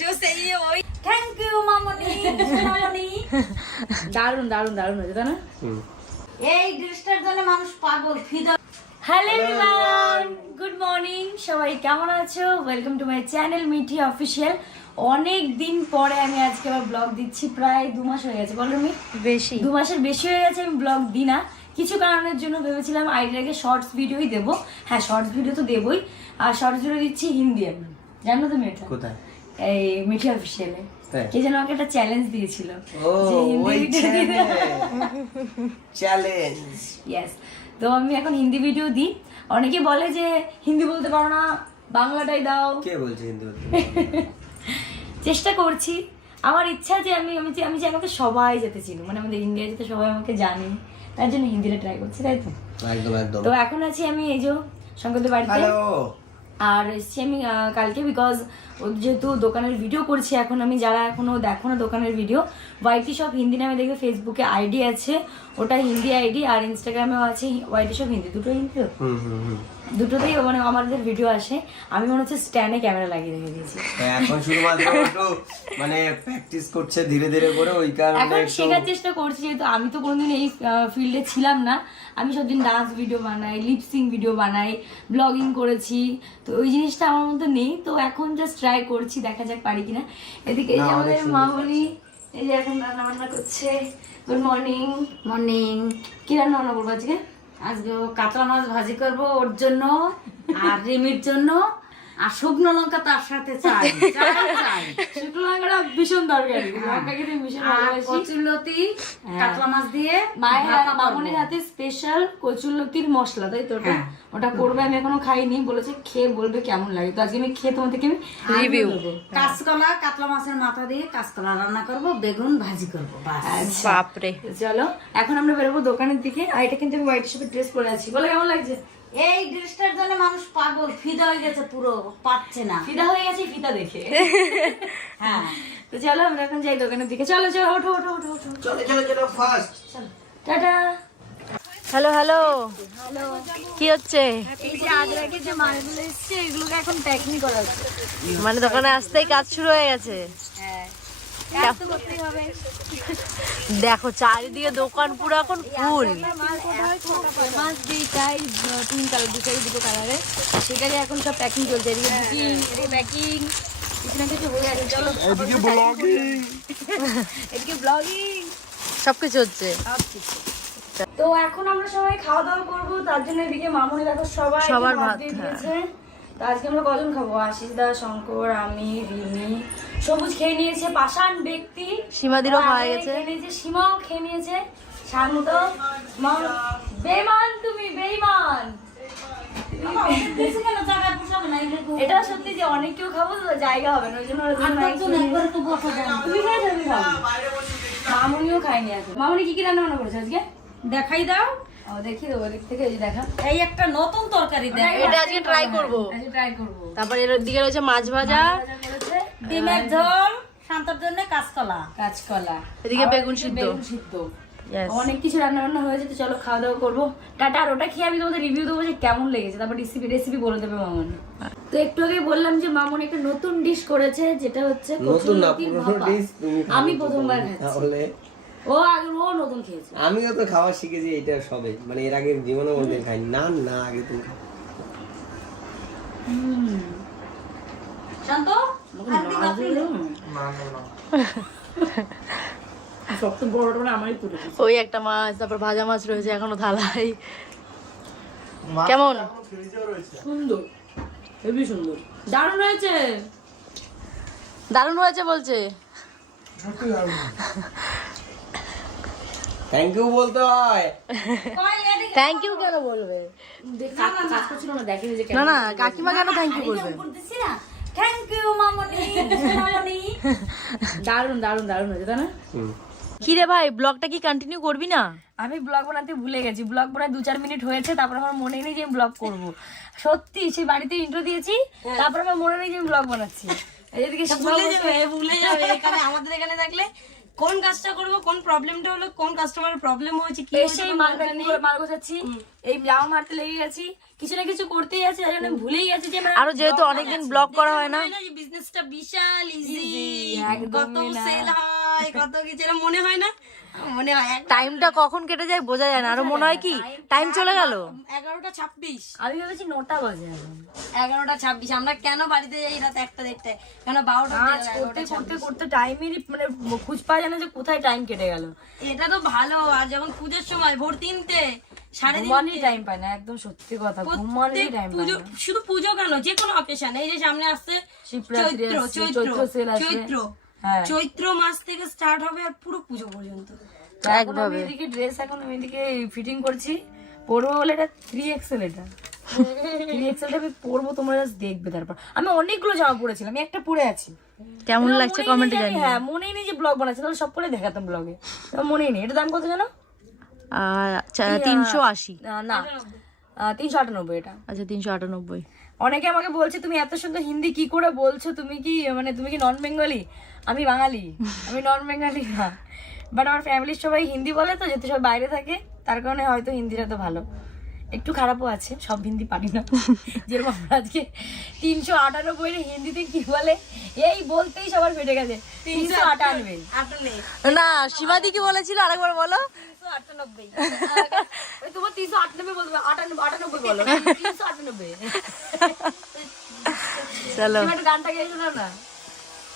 जो सही है वही थैंक यू मामनी मामनी দারুন দারুন দারুন হয়েছে তাই না এই ড্রেসটার জন্য মানুষ পাগল ফিদা হ্যালো এভরিওয়ান গুড মর্নিং সবাই কেমন আছো welcome to my channel Mithi official অনেক দিন পরে আমি আজকে আবার ব্লগ দিচ্ছি প্রায় 2 মাস হয়ে গেছে বলো আমি বেশি 2 মাসের বেশি হয়ে গেছে আমি ব্লগ দিই না কিছু কারণের জন্য ভেবেছিলাম আইডিয়াকে শর্টস ভিডিওই দেবো হ্যাঁ শর্টস ভিডিও তো দেবই আর শর্টস ভিডিও দিচ্ছি হিন্দি আমি জানো তুমি এটা কোথায় এই মিঠি অফিশিয়ালে কে যেন আমাকে একটা চ্যালেঞ্জ দিয়েছিল যে হিন্দি ভিডিও চ্যালেঞ্জ ইয়েস তো আমি এখন হিন্দি ভিডিও দিই অনেকে বলে যে হিন্দি বলতে পারো না বাংলাটাই দাও কে বলছে হিন্দি বলতে চেষ্টা করছি আমার ইচ্ছা যে আমি যে আমাকে সবাই যেতে চিনি মানে আমাদের ইন্ডিয়া যেতে সবাই আমাকে জানে তার জন্য হিন্দিটা ট্রাই করছি তাই তো একদম একদম তো এখন আছি আমি এই যে শঙ্করদের বাড়িতে হ্যালো আর এসছি আমি কালকে বিকজ যেহেতু দোকানের ভিডিও করছি এখন আমি যারা এখনো দেখো না দোকানের ভিডিও ওয়াইটি শপ হিন্দি নামে দেখবে ফেসবুকে আইডি আছে ওটা হিন্দি আইডি আর ইনস্টাগ্রামেও আছে ওয়াইটি শপ হিন্দি দুটো হিন্দি তো দুটোতেই মানে আমাদের ভিডিও আসে আমি মনে হচ্ছে স্ট্যান্ডে ক্যামেরা লাগিয়ে রেখে দিয়েছি এখন শুধুমাত্র একটু মানে প্র্যাকটিস করছে ধীরে ধীরে করে ওই কারণে এখন শেখার চেষ্টা করছি যেহেতু আমি তো কোনোদিন এই ফিল্ডে ছিলাম না আমি সবদিন ডান্স ভিডিও বানাই লিপসিং ভিডিও বানাই ব্লগিং করেছি তো ওই জিনিসটা আমার মধ্যে নেই তো এখন জাস্ট ট্রাই করছি দেখা যাক পারি কিনা এদিকে এই যে আমাদের মামনি এই যে এখন রান্না বান্না করছে গুড মর্নিং মর্নিং কি রান্না বান্না করবো আজকে আজকে কাতলা মাছ ভাজি করব ওর জন্য আর রিমির জন্য আর শুকনো লঙ্কা তার সাথে চাই শুকনো লঙ্কাটা ভীষণ দরকারি লঙ্কাকে তুমি ভীষণ ভালোবাসি কচুরলতি কাতলা মাছ দিয়ে মামনির হাতে স্পেশাল কচুরলতির মশলা তাই তো ওটা করবে আমি এখনো খাইনি বলেছে খেয়ে বলবে কেমন লাগে তো আজকে আমি খেয়ে তোমাদেরকে আমি রিভিউ দেবো কাঁচকলা কাতলা মাছের মাথা দিয়ে কাঁচকলা রান্না করব বেগুন ভাজি করব বাপরে চলো এখন আমরা বেরোবো দোকানের দিকে আর এটা কিন্তু আমি হোয়াইট শপের ড্রেস পরে আছি বলে কেমন লাগছে এই ড্রেসটার জন্য মানুষ পাগল ফিদা হয়ে গেছে পুরো পাচ্ছে না ফিদা হয়ে গেছে ফিতা দেখে হ্যাঁ তো চলো আমরা এখন যাই দোকানের দিকে চলো চলো ওঠো ওঠো ওঠো ওঠো চলো চলো চলো ফাস্ট চলো টাটা হ্যালো হ্যালো কি হচ্ছে এই যে আগ্রাকে যে মালগুলো এসছে এগুলোকে এখন প্যাকিং করা হচ্ছে মানে দোকানে আসতেই কাজ শুরু হয়ে গেছে হ্যাঁ কাজ তো করতেই হবে দেখো চারিদিকে দোকান পুরো এখন ফুল মাছ দিটাই পিঙ্ক কালার দুটো কালারে সেটাকে এখন সব প্যাকিং চলছে এদিকে বুকিং এদিকে প্যাকিং কিছু না কিছু হয়ে আছে চলো এদিকে ব্লগিং সবকিছু হচ্ছে সব কিছু তো এখন আমরা সবাই খাওয়া দাওয়া করবো তার জন্য এদিকে মামুনি দেখো সবার ভাত দিয়ে দিয়েছে তো আজকে আমরা কজন খাবো আশিস দা শঙ্কর আমি রিমি সবুজ খেয়ে নিয়েছে পাষাণ ব্যক্তি সীমাদিরও খাওয়া গেছে খেয়ে নিয়েছে সীমাও খেয়ে নিয়েছে শান্ত বেমান তুমি বেইমান এটা সত্যি যে অনেকেও খাবো তো জায়গা হবে না ওই জন্য তুমি খেয়েছো মামুনিও খাইনি আছে মামুনি কি কি রান্না বান্না করেছে আজকে দেখাই দাও ও দেখি দেবো দিক থেকে এই যে দেখা এই একটা নতুন তরকারি দেখ এটা আজকে ট্রাই করবো আজকে ট্রাই করবো তারপর এর দিকে রয়েছে মাছ ভাজা করেছে ডিমের ঝোল শান্তর জন্য কাঁচকলা কাঁচকলা এদিকে বেগুন সিদ্ধ বেগুন সিদ্ধ Yes. অনেক কিছু রান্না বান্না হয়েছে তো চলো খাওয়া দাওয়া করবো টাটা আর ওটা খেয়ে আমি তোমাদের রিভিউ দেবো যে কেমন লেগেছে তারপর রেসিপি বলে দেবে মামনি তো একটু আগে বললাম যে মামনি একটা নতুন ডিশ করেছে যেটা হচ্ছে নতুন না কচুরলতির পুরনো ভাপা। ডিশ তুমি আমি প্রথমবার খাচ্ছি তাহলে ও আগে ও নতুন খেয়েছে আমিও তো খাওয়া শিখেছি এটা সবে মানে এর আগে জীবনে কোনদিন খাই না না আগে তুমি খাও শান্ত সবচেয়ে বড়টা মানে আমারই তুলে দিয়েছে ওই একটা মাছ তারপর ভাজা মাছ রয়েছে এখনো থালাই কেমন সুন্দর হেবি সুন্দর দারুণ হয়েছে দারুণ হয়েছে বলছে থ্যাংক ইউ বলতে হয় থ্যাংক ইউ কেন বলবে কাজ করছিল না দেখেনি যে না না কাকিমা কেন থ্যাংক ইউ বলবে থ্যাংক ইউ মামনি মামনি দারুণ দারুণ দারুণ হয়েছে তাই না কি রে ভাই ব্লগটা কি কন্টিনিউ করবি না আমি ব্লগ বানাতে ভুলে গেছি ব্লগ প্রায় 2-4 মিনিট হয়েছে তারপর আমার মনে নেই যে আমি ব্লগ করবো সত্যি সেই বাড়িতে ইন্ট্রো দিয়েছি তারপর আমার মনে নেই যে আমি ব্লগ বানাচ্ছি এদিকে ভুলে যাবে এখানে আমাদের এখানে থাকলে কোন কাজটা করবো, কোন প্রবলেমটা হলো, কোন কাস্টমারের প্রবলেম হয়েছে, কি হয়েছে এসেই মাল প্যাকিং করে মাল গোছাচ্ছি, এই জামা মারতে লেগে গেছি, কিছু না কিছু করতেই আছে, তাই জন্য আমি ভুলেই গেছি যে আরো যেহেতু অনেকদিন ব্লগ করা হয় না, বিজনেসটা বিশাল ইজি, কত একদমই না। সেল হয়, কত কিছু, এরকম মনে হয় না? মনে হয় টাইমটা কখন কেটে যায় বোঝা যায় না, আরো মনে হয় কি টাইম চলে গেল। 11:26, আমি ভেবেছি 9টা বাজে এখন। 11:26। আমরা কেন বাড়িতে যাই রাত 1:30টায়? কেন 12টা কাজ করতে করতে করতে টাইমেরই মানে খুঁজ পাওয়া যায় না যে কোথায় টাইম কেটে গেল। এটা তো ভালো। আর যখন পুজোর সময় ভোর 3টে, সাড়ে ঘুমানোরই টাইম পায় না, একদম সত্যি কথা, ঘুমানোরই টাইম পায় পুজো, না। শুধু পুজো কেন, যে কোনো অকেশন, এই যে সামনে আসছে শিবরাত্রি চৈত্র, আসছে, চৈত্র, চৈত্র সেল আসছে। চৈত্র, হ্যাঁ। চৈত্র মাস থেকে স্টার্ট হবে আর পুরো পুজো পর্যন্ত। তো এখন আমি এদিকে ড্রেস এখন আমি এদিকে ফিটিং করছি, পরবো বলে এটা 3XL, এটা 3XL টা আমি পরবো, তোমরা জাস্ট দেখবে। তারপর আমি অনেকগুলো জামা পরেছিলাম, আমি একটা পরে আছি, কেমন লাগছে মনেই কমেন্টে নেই যে জানি। আমি- হ্যাঁ মনেই নেই যে ব্লগ বানাচ্ছি, তাহলে সব করে দেখাতাম ব্লগে, মনেই নেই। এটা দাম কত জানো? 380। না 398 এটা। আচ্ছা 398। অনেকে আমাকে বলছে তুমি এত সুন্দর হিন্দি কি করে বলছো, তুমি কি মানে তুমি কি নন বেঙ্গলি? আমি বাঙালি, আমি নন বেঙ্গলি না, বাট আমার ফ্যামিলির সবাই হিন্দি বলে, তো যেহেতু সবাই বাইরে থাকে তার কারণে হয়তো হিন্দিটা তো ভালো, একটু খারাপও আছে, সব হিন্দি পারি না। যেরকম আমরা আজকে 398 এর হিন্দিতে কি বলে এই বলতেই সবার ফেটে গেছে। 398 না সীমাদি কি বলেছিল আরেকবার বলো। 398। ওই তোমার 398 বলবে, 98 বলো, 398। চলো তুমি একটু গানটা গেয়ে শোনাও না,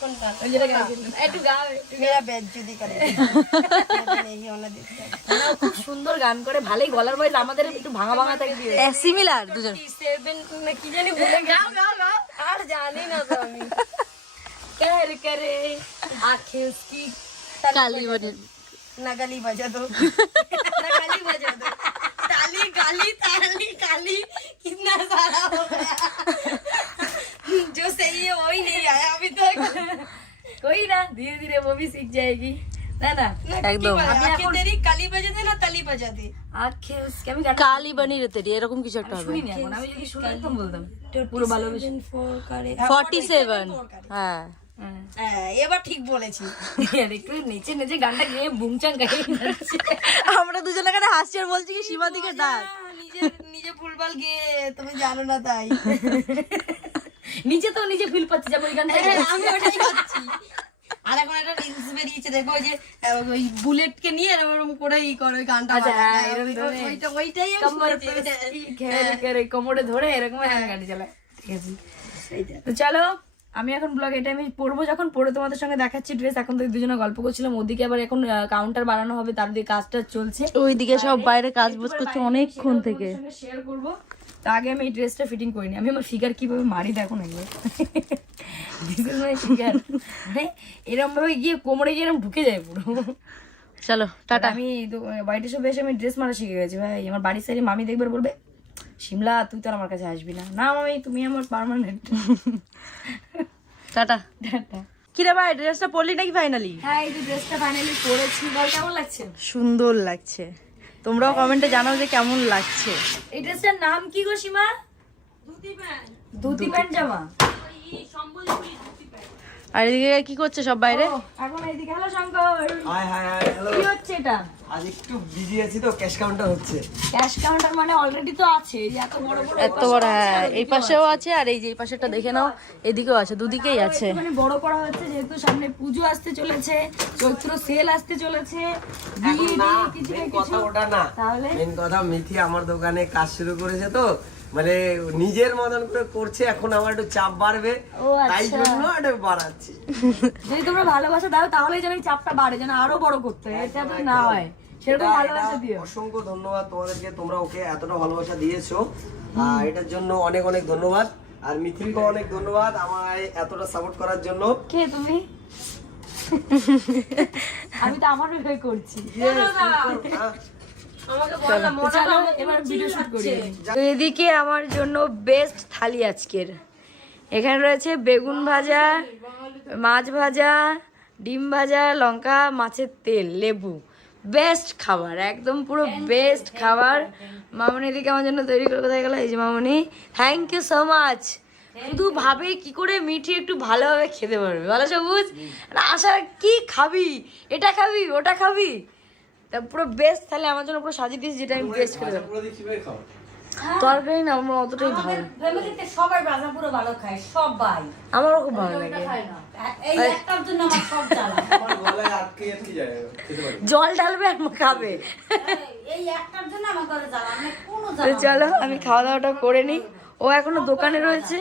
কোনটা? ওই যেটা গাইছিলাম। একটু গাও, একটু মেরা বেজ্জতি করে। খুব সুন্দর গান করে, ভালোই গলার ভয়েস, আমাদের একটু ভাঙা ভাঙা থাকে দিয়ে। সিমিলার দুজন। 7 না কি জানি ভুলে গেছি। আর জানি না তো আমি। कर करे आंखें उसकी কালি বনে नगली बजा दो, नगली बजा दो, ताली गाली ताली गाली, कितना सारा हो गया। जो सही है वही नहीं आया अभी तक। कोई ना, धीरे धीरे वो भी सीख जाएगी। ना ना একদম आंखें तेरी काली बजा दे ना तली बजा दे। आंखें उसकी আমি গানটা কালি বনি রে তেরি এরকম কিছু একটা হবে। শুনিনি এখন, আমি যদি শুনতাম তো বলতাম পুরো ভালোবেসে। 47 হ্যাঁ এবার ঠিক বলেছি। আর একটু নিচে নিচে গানটা গেয়ে বুমচাং গাইয়ে যাচ্ছে। আমরা দুজন এখানে হাসছি আর বলছি কি সীমাদিকে ডাক। নিজে নিজে ভুলভাল গিয়ে তুমি জানো না তাই। নিচে তো নিজে ফিল পাচ্ছি যেমন ওই গানটা আমি ওটাই করছি। আর এখন একটা রিলস বেরিয়েছে দেখো, ওই যে ওই বুলেটকে নিয়ে এরকম করে ই করে ওই গানটা আচ্ছা, বাজায়। হ্যাঁ, এরকম ধরে। ওইটাই আমি কমর শুনেছি। ঘেরে ঘেরে কোমরে ধরে এরকম গাড়ি চালায়। ঠিক আছে, তো চলো আমি এখন ব্লগ এটা আমি পড়বো, যখন পড়ে তোমাদের সঙ্গে দেখাচ্ছি ড্রেস। এখন তো দুজনে গল্প করছিলাম, ওদিকে আবার এখন কাউন্টার বানানো হবে, তার দিকে কাজটা চলছে, ওইদিকে সব বাইরে কাজ বাজ করছে অনেকক্ষণ থেকে। শেয়ার করবো। তা আগে আমি এই ড্রেসটা ফিটিং করিনি, আমি আমার ফিগার কিভাবে মারি দেখো না ফিগার, মানে এরকম ভাবে গিয়ে কোমরে গিয়ে এরকম ঢুকে যায় পুরো। চলো টাটা। আমি বাড়িতে সব এসে আমি ড্রেস মারা শিখে গেছি ভাই। আমার বাড়ির সাইডে মামি দেখবে আর বলবে শিমলা তুই তো আর আমার কাছে আসবি না। না মামি তুমি আমার পার্মানেন্ট। টাটা। কি রে ভাই ড্রেসটা পরলি নাকি ফাইনালি? হ্যাঁ এই যে ড্রেসটা ফাইনালি পরেছি, বল কেমন লাগছে? সুন্দর লাগছে, তোমরাও কমেন্টে জানাও যে কেমন লাগছে। এই ড্রেসটার নাম কি গো সীমা? ধুতি প্যান্ট জামা। আর এদিকে কি করছে সব বাইরে? ও, এখন এইদিকে hello Shankar, high high hi hello. কি হচ্ছে এটা? আজ একটু বিজি আছি তো, ক্যাশ কাউন্টার হচ্ছে। ক্যাশ কাউন্টার মানে অলরেডি তো আছে, এই যে এত বড় বড় এত বড়, হ্যাঁ এই পাশেও আছে আর এই যে এই পাশেটা দেখে নাও, এদিকেও আছে, দুদিকেই আছে। মানে বড় করা হচ্ছে যেহেতু সামনে পুজো আসতে চলেছে, চৈত্র সেল আসতে চলেছে, বিয়ে না দিয়ে কিছু না মেন কিছু। কথা ওটা না, তাহলে মেন কথা মিথি আমার দোকানে কাজ শুরু করেছে তো, মানে নিজের মতন করে করছে, এখন আমার একটু চাপ বাড়বে, ও তাই আচ্ছা, জন্য একটু বাড়াচ্ছি। যদি তোমরা ভালোবাসা দাও তাহলে যেন এই চাপটা বাড়ে, যেন আরো বড় করতে হয়, এটা যদি না হয় সেরকম এটা- ভালোবাসা এটা দিও। অসংখ্য ধন্যবাদ তোমাদেরকে, তোমরা ওকে এতটা ভালোবাসা দিয়েছো, আর এটার জন্য অনেক অনেক ধন্যবাদ। আর মিথিলকে অনেক ধন্যবাদ আমায় এতটা সাপোর্ট করার জন্য। কে তুমি? আমি তো আমার বিষয় করছি। হ্যাঁ। তো চলো এবার ভিডিও শুট করি। তো এদিকে আমার জন্য বেস্ট থালি আজকের, এখানে রয়েছে বেগুন ভাজা, মাছ ভাজা, ডিম ভাজা, লঙ্কা, মাছের তেল, লেবু, বেস্ট খাবার, একদম পুরো বেস্ট খাবার। মামনি এদিকে আমার জন্য তৈরি করে কোথায় গেল? এই যে মামনি, থ্যাংক ইউ সো মাচ। শুধু ভাবে কি করে মিঠি একটু ভালোভাবে খেতে পারবে, বলো সবুজ? আশা কি খাবি, এটা খাবি ওটা খাবি, তা পুরো বেস্ট। তাহলে আমার জন্য পুরো সাজিয়ে দিস, যেটা আমি বেস্ট খেতে পারবো। তরকারি না আমার অতটাই ভালো, ফ্যামিলিতে সবাই ভাজা পুরো ভালো খায়, সবাই। আমারও খুব ভালো লাগে। এই একটার জন্য আমার সব জ্বালা। জল ঢালবে আর খাবে। এই একটার জন্য আমার ঘরে জ্বালা, মানে কোনো তো জ্বালা। চলো আমি খাওয়া দাওয়াটা করে নিই, ও এখনো দোকানে রয়েছে।